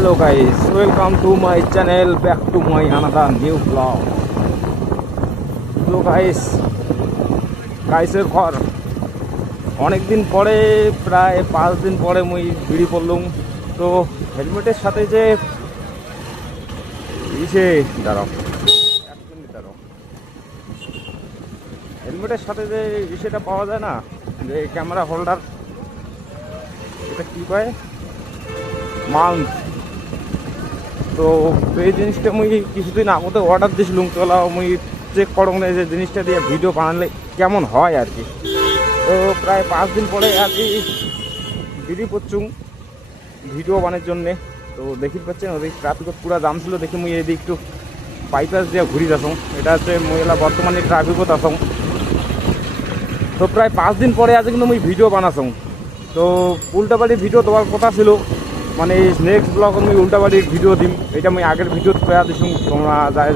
Hello guys, welcome to my channel, back to my another new vlog. So guys এর ঘর অনেক দিন পরে, প্রায় 5 দিন পরে মুই ভিড়ি পড়লুম। তো হেলমেটের সাথে যে দাঁড়াও হেলমেটের সাথে যে ইসেটা পাওয়া যায় না, যে ক্যামেরা হোল্ডার, এটা কি কয়, মাউন্ট। তো এই জিনিসটা মুই কিছুদিন আগতে অর্ডার দিয়েছিলাম, তোলা মুই চেক করো না যে জিনিসটা দিয়ে ভিডিও বানালে কেমন হয় আর কি। তো প্রায় 5 দিন পরে আর কি ভিডিও করছুম ভিডিও বানানোর জন্যে। তো দেখি পাচ্ছেন ওদিক ট্রাফিকত পুরো জাম ছিল, দেখি মুই এদিক একটু বাইপাস দিয়ে ঘুরি যাসং। এটা হচ্ছে মহিলা বর্তমানে ট্রাফিকত আসং। তো প্রায় 5 দিন পরে আজ কিন্তু মুই ভিডিও বানাসং। তো উল্টাপাল্টি ভিডিও দেওয়ার কথা ছিল, মানে নেক্সট ব্লগ আমি উল্টাপাল্টির ভিডিও দিম। এটা আমি আগের ভিডিও তৈরি দিছুম, তোমরা যায়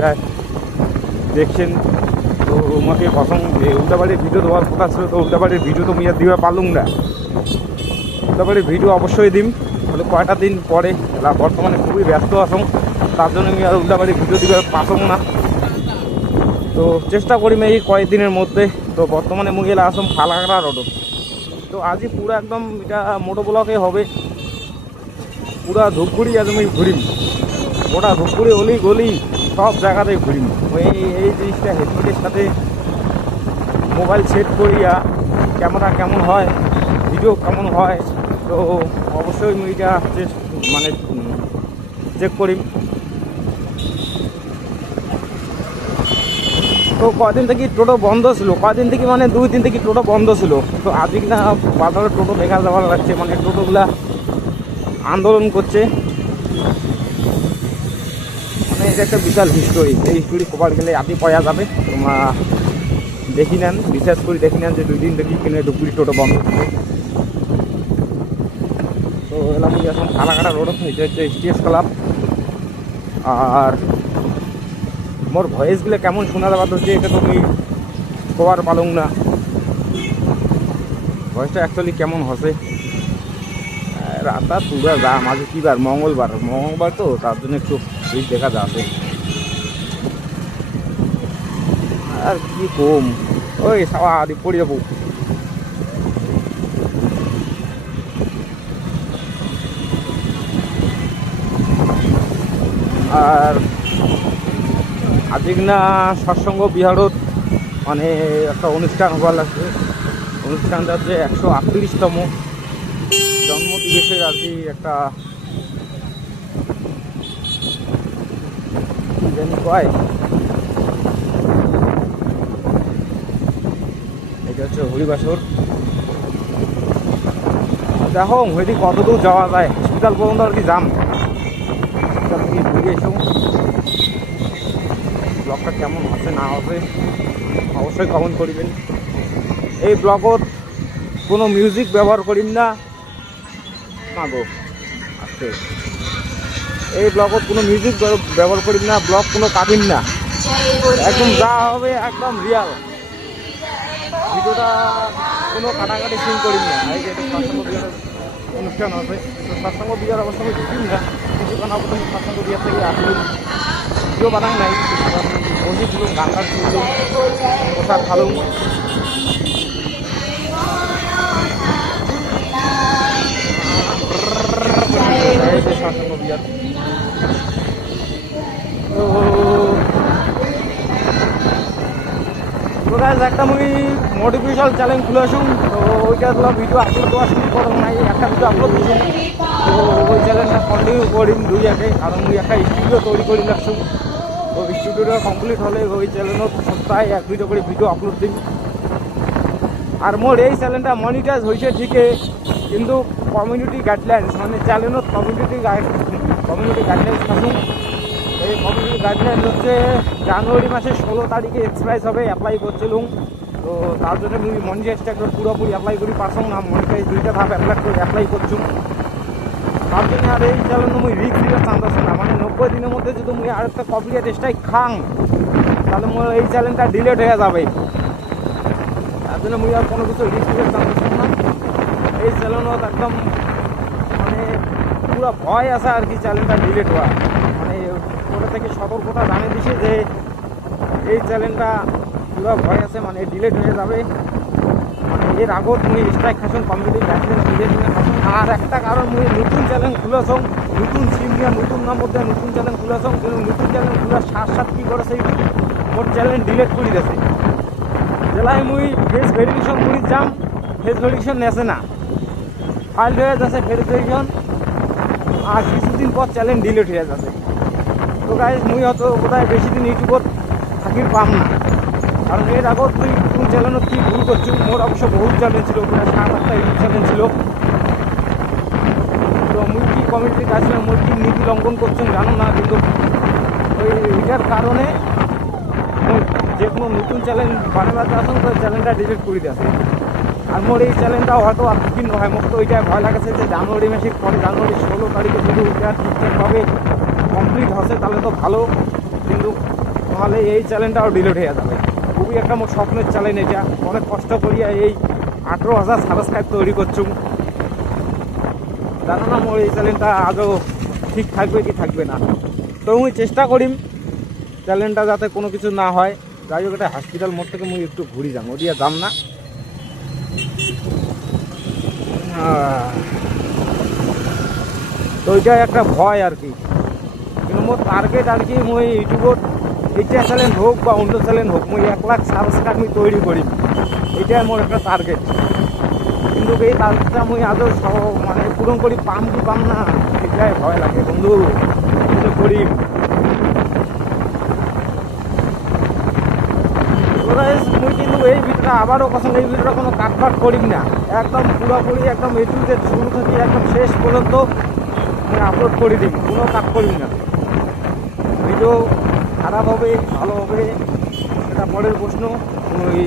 দেখছেন। তো আমাকে কসম যে উল্টাপাল্টির ভিডিও দেওয়ার কথা ছিল, তো উল্টাপাল্টির ভিডিও তো আমি আর দিতে পারলুম না। উল্টাপাল্টির ভিডিও অবশ্যই দিম, তাহলে কয়টা দিন পরে। বর্তমানে খুবই ব্যস্ত আসং, তার জন্য আমি আর উল্টাপাল্টির ভিডিও দিতে পারলাম না। তো চেষ্টা করি এই কয়েকদিনের মধ্যে। তো বর্তমানে মুই গেলে আসম ফালাকাটা রোড। তো আজই পুরো একদম এটা মোটো ব্লকে হবে, পুরা ধূপগুড়ি আজ আমি ঘুরিম। ওটা ধূপগুড়ি অলি গলি সব জায়গাতেই ঘুরিম। এই জিনিসটা হেলমেটের সাথে মোবাইল সেট করিয়া ক্যামেরা কেমন হয়, ভিডিও কেমন হয়, তো অবশ্যই আমি এটা মানে চেক করিম। তো কদিন থেকে টোটো বন্ধ ছিল, কদিন থেকে মানে 2 দিন থেকে টোটো বন্ধ ছিল। তো আজকে না বাজারে টোটো দেখা যাওয়ার লাগছে, মানে টোটোগুলা আন্দোলন করছে। মানে এটা একটা বিশাল হিস্টোরি, এই হিস্টোরি কবার গেলে আদি পাওয়া যাবে। তোমরা দেখি নেন, বিশ্বাস করে দেখি নেন যে 2 দিন থেকে কিনে ধুপগুড়ি টোটো বন্ধ ছিল। তো এলাম এখন ফালাকাটা রোড, এটা হচ্ছে STS ক্লাব। আর মোর ভয়েসগুলো কেমন শোনা যাবার হচ্ছে এটা তো আমি কবার পালুম না, ভয়েসটা অ্যাকচুয়ালি কেমন হসে। রাস্তা পুরা যা মাঝে কি বার, মঙ্গলবার তো তার জন্য একটু ভিড় দেখা যাচ্ছে। আর কি কম, ওই সাওয়া আদি পড়ে যাবো। আর আজকে না সৎসঙ্গ বিহারত মানে একটা অনুষ্ঠান হবার লাগছে। অনুষ্ঠানটা হচ্ছে 138তম জন্মদিবসের আর কি একটা জানি কয়, এটা হচ্ছে হরিবাসর। দেখো ওইদিকে কতদূর যাওয়া যায়, হসপিটাল পর্যন্ত আর কি যাম। ঘুরে এসো, ব্লগটা কেমন হচ্ছে না হবে অবশ্যই কমেন্ট করবেন। এই ব্লগত কোনো মিউজিক ব্যবহার করিম না গো, আজকে এই ব্লগত কোনো মিউজিক ব্যবহার করিম না, ব্লগ কোনো কাটিম না, একদম যা হবে একদম রিয়াল। ভিডিওটা কোনো কাটাকাটি সিন করিম না। এই যে সৎসঙ্গ বিহারের অনুষ্ঠান হবে, তো সৎসঙ্গ বিহার অবশ্য আমি ঢুকিম না, কিছুক্ষণ অবশ্যই সৎসঙ্গ বিহার থেকে আসলুম। ভিডিও বানাই নাই, বসেছিলুম, গান গান শুনলুম, প্রসাদ খালুম। এই যে সৎসঙ্গ বিহার। তো গাইজ একটা মুই মোটিভেশনাল চ্যালেঞ্জ খুলে আসুন। তো ওইটা ভিডিও আপলোড দেওয়া শুরু করো নাই, একটা ভিডিও আপলোড দিচ্ছি। তো ওই চ্যালেঞ্জটা কন্টিনিউ করিম 2 জায়গায়, কারণ মুই একটা স্টুডিও তৈরি করি লাগছুম। তো স্টুডিওটা কমপ্লিট হলে ওই চ্যানেলত সপ্তাহে 1 ভিডিও করে ভিডিও আপলোড দিন। আর মোর এই চ্যানেলটা মনিটাইজ হয়েছে ঠিকই, কিন্তু কমিউনিটি গাইডলাইন্স মানে চ্যানেলত কমিউনিটি গাইডলাইন্স থাকুন। এই কমিউনিটি গাইডলাইন্স হচ্ছে জানুয়ারি মাসের 16 তারিখে এক্সপ্রাইজ হবে, অ্যাপ্লাই করছিলাম। তো তার জন্য আমি মনিটাইজটা একটু পুরোপুরি অ্যাপ্লাই করি পারছাম না, মনিটাইজ 2টা ধাপ অ্যাপ্লাই করছুম। তার জন্য আর এই চ্যানেল মুই রিস্ক দিতে চান্স না, মানে 90 দিনের মধ্যে যদি মুই আর একটা কপিরাইট স্ট্রাইক খাং, তাহলে মোর এই চ্যানেলটা ডিলেট হয়ে যাবে। তার জন্য মুই আর কোনো কিছু রিস্ক দিতে চান্স না। এই চ্যানেলত একদম মানে পুরো ভয় আছে আর কি চ্যানেলটা ডিলিট হওয়া, মানে ওটা থেকে সতর্কতা জানিয়ে দিছে যে এই চ্যানেলটা পুরো ভয় আছে, মানে ডিলিট হয়ে যাবে। মানে এর আগত মুই স্ট্রাইক খাসুন কমপ্লিট ব্যাকলেন নিজে দিনে খাসুন। আর একটা কারণ মুই নতুন চ্যানেল খুলেছং, নতুন সিম দিয়া নতুন নাম্বার দিয়ে নতুন চ্যানেল খুলেছং, কিন্তু নতুন চ্যানেল খোলার সাথে কী করেছে মোট চ্যানেল ডিলিট করে দিয়েছে। জেলায় মুই ফেস ভেরিফিকেশন করি যাম, ফেস ভেরিফিকেশন নেছে না, ফাইল হয়ে যাচ্ছে ফেস ভেরিফিকেশন, আর কিছুদিন পর চ্যানেল ডিলিট হয়ে যাচ্ছে। তো গাইজ মুই হয়তো বোধহয় বেশি দিন ইউটিউবত থাকির পাম না, কারণ এর আগত তুই কোন চ্যানেলত কি ভুল করছি। মোর অবশ্য বহুত চ্যানেল ছিল, প্রায় 7-8টা ইউটিউব চ্যানেল ছিল। তো মুই কি কমিউনিটি কাজ মোর কি নীতি লঙ্ঘন করছেন জানো না, কিন্তু ওই এটার কারণে যে কোনো নতুন চ্যানেল বানাতে আসুন তো চ্যানেলটা ডিলিট করে দিয়েছে। আর মোর এই চ্যানেলটা হয়তো আর ভিন্ন হয়, মোর তো ওইটাই ভয় লাগেছে যে জানুয়ারি মাসের পরে জানুয়ারি 16 তারিখে যদি ওইটা ঠিকঠাকভাবে কমপ্লিট হচ্ছে তাহলে তো ভালো, কিন্তু তাহলে এই চ্যানেলটাও ডিলিট হয়ে যাবে। খুবই একটা মোর স্বপ্নের চ্যানেল এটা, অনেক কষ্ট করিয়া এই 18,000 সাবস্ক্রাইব তৈরি করছুম। জানো না মোর এই চ্যানেলটা আজও ঠিক থাকবে কি থাকবে না। তো মুই চেষ্টা করিম চ্যানেলটা যাতে কোনো কিছু না হয়। যাই হোক এটা হসপিটাল মোড় থেকে মুই একটু ঘুরি যাম, ওদিয়া যাম না। তো ওইটাই একটা ভয় আর কি, কিন্তু মোর টার্গেট আর কি মুই ইউটিউবত এইটা চ্যানেল হোক বা অন্য চ্যানেল হোক মুই 1 লাখ সাবস্ক্রাইব আমি তৈরি করি, এইটাই মোর একটা টার্গেট। কিন্তু এই টার্গেটটা মুই আজও মানে পূরণ করি পাম কি পাম না, এটাই ভয় লাগে বন্ধু। করি মুই কিন্তু এই ভিডিওটা আবারও কথা, এই ভিডিওটা কোনো কাটপাট করিম না, একদম পুরোপুরি একদম এটুতে শুরু থেকে একদম শেষ পর্যন্ত আমি আপলোড করে দিই, কোনো কাট করিম না। ভিডিও খারাপ হবে ভালো হবে সেটা পরের প্রশ্ন। ওই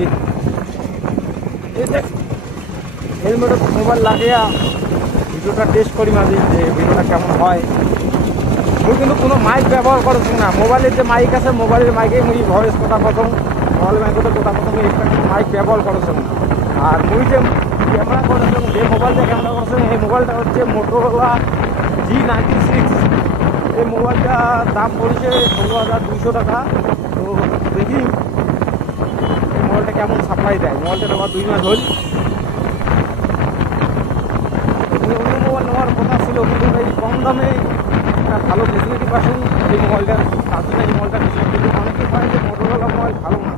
হেলমেটে মোবাইল লাগিয়ে ভিডিওটা টেস্ট করি মাঝে যে ভিডিওটা কেমন হয়। মুই কিন্তু কোনো মাইক ব্যবহার করছি না, মোবাইলের যে মাইক আছে মোবাইলের মাইকে মুই ভয়েস কথা প্রথম মোবাইল মাইকতে কথা প্রথম একটা মাইক ব্যবহার করেছেন। আর মুই যে ক্যামেরা করেছেন, যে মোবাইল দিয়ে ক্যামেরা করেছেন এই মোবাইলটা হচ্ছে মোটোরোলা G96। এই মোবাইলটার দাম পড়েছে 16,200 টাকা। তো দেখি এই মোবাইলটা কেমন সাপ্লাই দেয়। মোবাইলটা নেওয়ার 2 মাস হল। অন্য মোবাইল নেওয়ার কথা ছিল, কিন্তু এই কম দামে একটা ভালো ফেসিলিটি পাচ্ছেন এই মোবাইলটার, তার জন্য এই মোবাইলটা কিন্তু অনেকেই পায় যে মোটোরোলা মোবাইল ভালো না,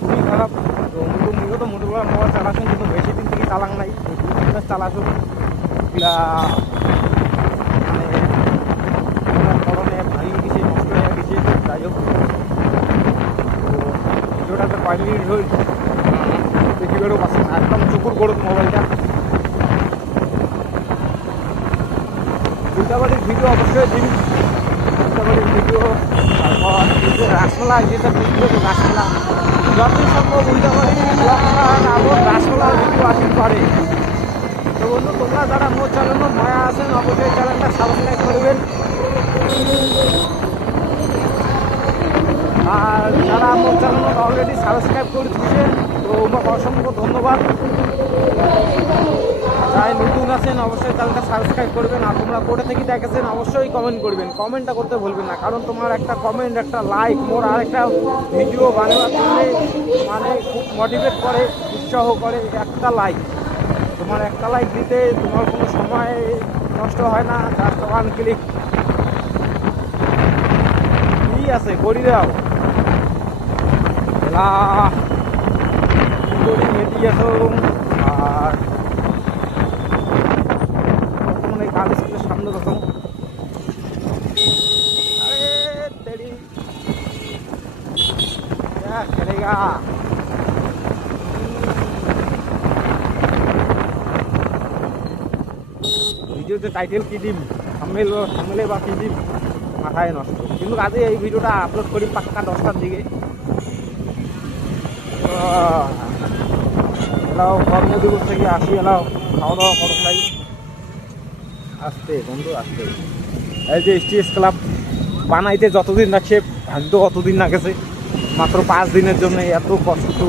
খুবই খারাপ। তো মূলত মোটোরোলা মোবাইল চালাচ্ছেন, কিন্তু বেশি দিন থেকে চালাং নাই, 2-3 মাস চালাচ্ছেন। এগুলা মানে কোনো কারণে ভাঙিয়ে গেছে, নষ্ট হয়ে গেছে। যাই হোক তো ভিডিওটাতে 5 মিনিট হল, দেখি বেরো পাচ্ছেন একদম চকুর গড়ত মোবাইলটা। উল্টাবাড়ির ভিডিও অবশ্যই দিন, উল্টাবাড়ির ভিডিও। তারপর যে রাসমেলা যেটা ভিডিও, রাসমেলা যতই সম্ভব উল্টাবাড়ি আবার রাসমেলার ভিডিও আসতে পারে। তো বন্ধু তোমরা যারা মোট চ্যানেল নয়া আছেন অবশ্যই চ্যানেলটা সাবস্ক্রাইব করবেন, আর যারা মোট চ্যানেল অলরেডি সাবস্ক্রাইব করে দিয়েছেন তো আমাকে অসংখ্য ধন্যবাদ। যাই নতুন আছেন অবশ্যই চ্যানেলটা সাবস্ক্রাইব করবেন, আর তোমরা কোথা থেকে দেখেছেন অবশ্যই কমেন্ট করবেন, কমেন্টটা করতে ভুলবেন না, কারণ তোমার একটা কমেন্ট একটা লাইক মোর আর একটা ভিডিও বানাবার জন্য মানে খুব মোটিভেট করে, উৎসাহ করে। একটা লাইক, তোমার একটা লাইক দিতে তোমার কোনো সময় নষ্ট হয় না, জাস্ট 1 ক্লিক কি আছে করি দাও। মেটিয়েছ আর বর্তমানে গান স্কুলের সামনে যখন খেলেগা ভিডিওতে টাইটেল কি দিম, থাম্বনেলে বা কি দিম মাথায় নষ্ট। কিন্তু আজকে এই ভিডিওটা আপলোড করি পাক্কা 10টার দিকে। এলাও কর্মদিবস থেকে আসি, এলাও খাওয়া দাওয়া করো নাই, আসতে বন্ধু আসতে। এই যে STS ক্লাব বানাইতে যতদিন লাগছে ভাগ্য অতদিন না গেছে, মাত্র 5 দিনের জন্য এত কষ্ট।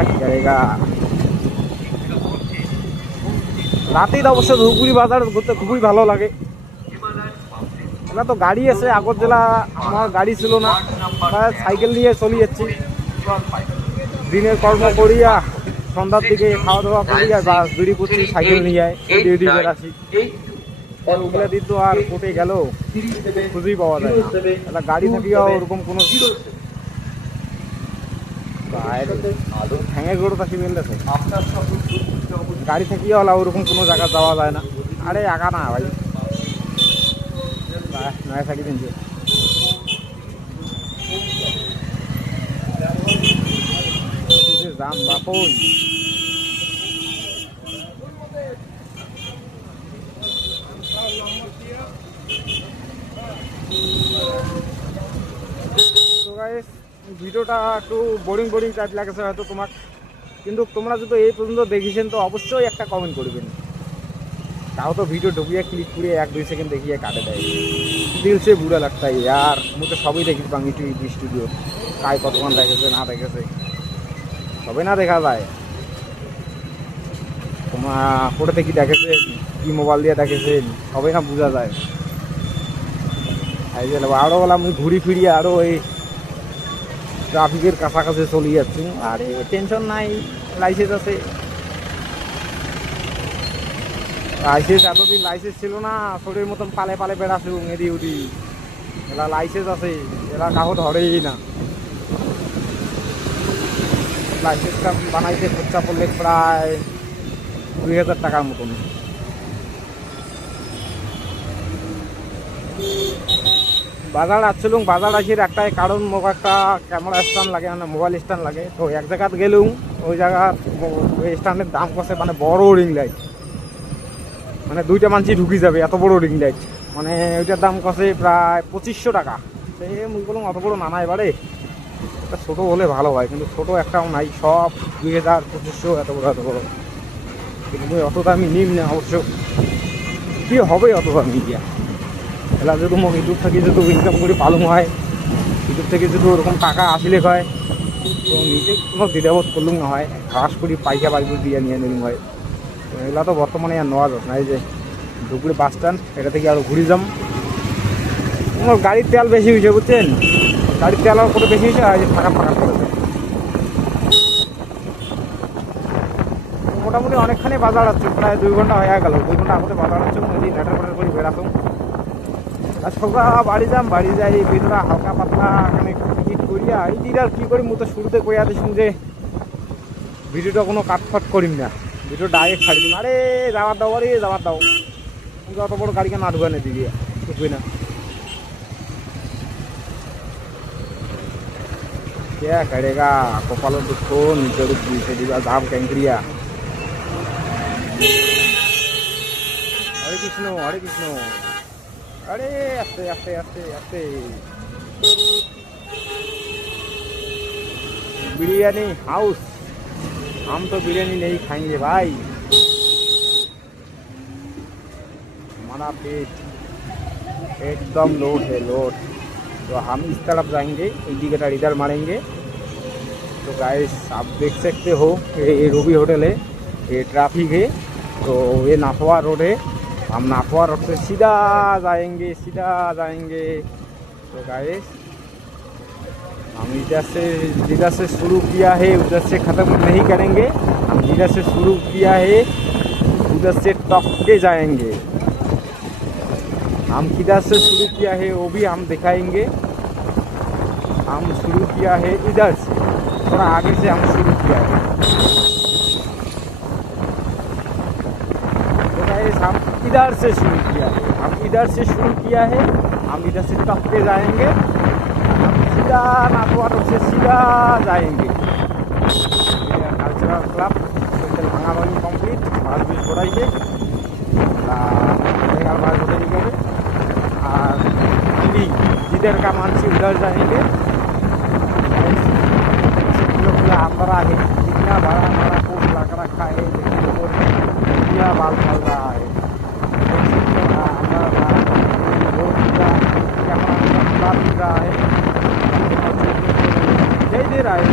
এক জায়গা জায়গা। রাতেই অবশ্য ধূপগুড়ি বাজার ঘুরতে খুবই ভালো লাগে। এবার তো গাড়ি আছে, আগর জেলা আমার গাড়ি ছিল না, সাইকেল নিয়ে চলে যাচ্ছি। দিনের কর্ম করিয়া সন্ধ্যার দিকে খাওয়া দাওয়া করিয়া বাস বিড়ি করছি, সাইকেল নিয়ে ডিউটি বেড়াচ্ছি। ওগুলো দিন তো আর কোটে গেল খুঁজেই পাওয়া যায় না। একটা গাড়ি থাকিও ওরকম কোনো হ্যাঙে গড়ে থাকি বেলতেছে, গাড়ি থাকিও হলা ওরকম কোনো জায়গা যাওয়া যায় না। আরে আগা না ভাই, নয় থাকি দিন যাম বাপই। ভিডিওটা একটু বোরিং টাইপ লাগছে হয়তো তোমার, কিন্তু তোমরা যদি এই পর্যন্ত দেখেছেন তো অবশ্যই একটা কমেন্ট করবেন। তাও তো ভিডিও ঢুকিয়ে ক্লিক করে 1-2 সেকেন্ড দেখিয়ে কাটে দেয়। দিল সে বুড়া লাগতা আর মুই তো সবই দেখিস বাংলি টিভি স্টুডিও, কাই কতক্ষণ দেখেছে না দেখেছে সবই না দেখা যায়। তোমার কোথা থেকে দেখেছেন, কি মোবাইল দিয়ে দেখেছেন সবই না বোঝা যায়। আরও বললাম আমি ঘুরি ফিরিয়ে আরও এই ট্রাফিকের কাছাকাছি চলে যাচ্ছি। আরে টেনশন নাই, লাইসেন্স আছে। লাইসেন্স এতদিন লাইসেন্স ছিল না, শরীরের মতন পালে পালে বেড়াছো এদি উদি। এলা লাইসেন্স আছে, এলা কাহো ধরেই না। লাইসেন্সটা বানাইতে খরচা পড়লে প্রায় 2000 টাকার মতন। বাজার আসছিলুম, বাজার আসির একটাই কারণ, মোক একটা ক্যামেরা স্ট্যান্ড লাগে, মানে মোবাইল স্ট্যান্ড লাগে। তো এক জায়গাতে গেলুম, ওই জায়গার ওই স্ট্যান্ডের দাম কষে, মানে বড় রিং লাইট, মানে 2টা মানুষই ঢুকি যাবে এত বড় রিং লাইট। মানে ওইটার দাম কষে প্রায় 2500 টাকা। সে মুই বললাম অত বড় নানা এবারে, একটা ছোটো হলে ভালো হয়, কিন্তু ছোটো একটাও নাই, সব 2000 2500 এত বড়। কিন্তু অত দামি নিম না অবশ্য, কি হবে অত দামি দিয়া। এলা যদি মোক ইউটিউব থেকে যদি ইনকাম করে পালন হয়, ইউটিউব থেকে যদি ওরকম টাকা আসলে হয় তো নিজে কোনো দ্বিধাবোধ করলুম না হয়, ঘাস করি পাইকা বাড়ি দিয়ে নিয়ে নিলুম হয়। এগুলা তো বর্তমানে আর নেওয়া যাচ্ছে না। এই যে ধুপগুড়ি বাস স্ট্যান্ড, এটা থেকে আরও ঘুরে যাম। আমার গাড়ির তেল বেশি হয়েছে বুঝছেন, গাড়ির তেল আর কত বেশি হয়েছে, আর ফাঁকা করেছে। মোটামুটি অনেকখানি বাজার আছে, প্রায় 2 ঘন্টা হয়ে গেল। 2 ঘন্টা আমাদের বাজার আছে, ওই নেটার ফেটার করে বেড়াতাম। আর সকাল বাড়ি যাম, বাড়ি যাই ভিতরে হালকা পাতলা এখানে টিকিট করিয়া এই দিদার কী করি, মতো শুরুতে কইয়া দিচ্ছি যে ভিডিওটা কোনো কাটফাট করিম না, ভিডিও ডাইরেক্ট ছাড়ি দিম। আরে যাওয়ার দাও, আরে যাওয়ার দাও, কিন্তু অত বড় গাড়িকে না ঢুকানে দিদি ঢুকবি না। क्या करेगा, कपाल दुख नीचे पीछे दिया जाम कैंक्रिया। हरे कृष्ण हरे कृष्ण। अरे आस्ते आस्ते आस्ते आस्ते। बिरयानी हाउस, हम तो बिरयानी नहीं खाएंगे भाई, हमारा पेट एकदम लोड है लोड। तो हम इस तरफ जाएंगे, इंडिकेटर इधर मारेंगे। तो गाइस आप देख सकते हो ये रूबी होटल है, ये ट्रैफिक है। तो ये नाथवा रोड है, हम नाथवा रोड से सीधा जाएंगे, सीधा जाएंगे। तो गाइस हम जिधर से शुरू किया है उधर से ख़त्म नहीं करेंगे, हम जिधर से शुरू किया है उधर से टॉप के जाएंगे। हम किधर से शुरू किया है वो भी हम दिखाएंगे। हम शुरू किया है इधर से, थोड़ा आगे से हम शुरू किया है। तो गाइस हम इधर से शुरू किया है, हम इधर से शुरू किया है, हम इधर से टॉप पे जाएंगे, हम सीधा नाथवा रोड से सीधा जाएंगे। कल्चरल क्लब भांगाभांगी कमप्लीट, बास बीस बढ़ाइए और जिधर का मानसी उधर जाएंगे। हमारा है कितना बड़ा हमारा कोट लग रखा है, क्या बाल चल रहा है, कैमरा दिख रहा है, दे रहा है।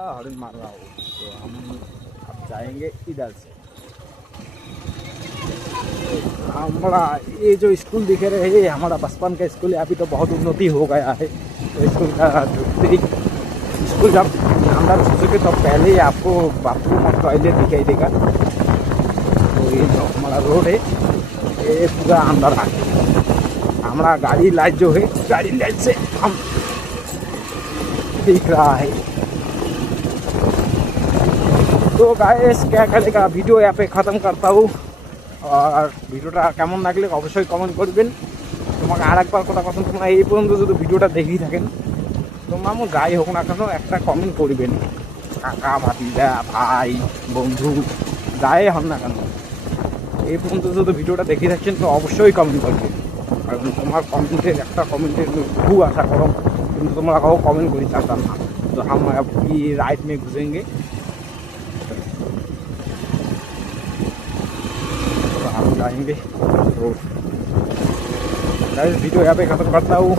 हॉर्न मार रहा हूँ, तो हम अब जाएंगे इधर से। हमारा ये जो स्कूल दिख रहे हैं, ये हमारा बचपन का स्कूल है। अभी तो बहुत उन्नति हो गया है, तो स्कूल का स्कूल जब अंदर घुसोगे तो पहले ही आपको बाथरूम और टॉयलेट दिखाई देगा। तो ये जो हमारा रोड है ये पूरा अंदर आ गया। हमारा गाड़ी लाइट जो है, गाड़ी लाइट से हम दिख रहा है। तो गाइस क्या करेगा, वीडियो यहाँ पे ख़त्म करता हूँ। আর ভিডিওটা কেমন লাগলে অবশ্যই কমেন্ট করবেন। তোমাকে আর একবার কথা কথা, তোমরা এই পর্যন্ত যদি ভিডিওটা দেখেই থাকেন, তোমরা আমার যাই হোক না কেন একটা কমেন্ট করবেন। কাকা, ভাতিজা, ভাই, বন্ধু যাই হন না কেন, এই পর্যন্ত যদি ভিডিওটা দেখে থাকছেন তো অবশ্যই কমেন্ট করবেন। কারণ তোমার কমেন্টের একটা কমেন্টের খুব আশা করো, কিন্তু তোমরা কাউ কমেন্ট করি চাহতাম না। তো हम अभी राइट में घुसेंगे, हम जाएंगे। तो गाइस वीडियो यहाँ पे ख़त्म करता हूँ।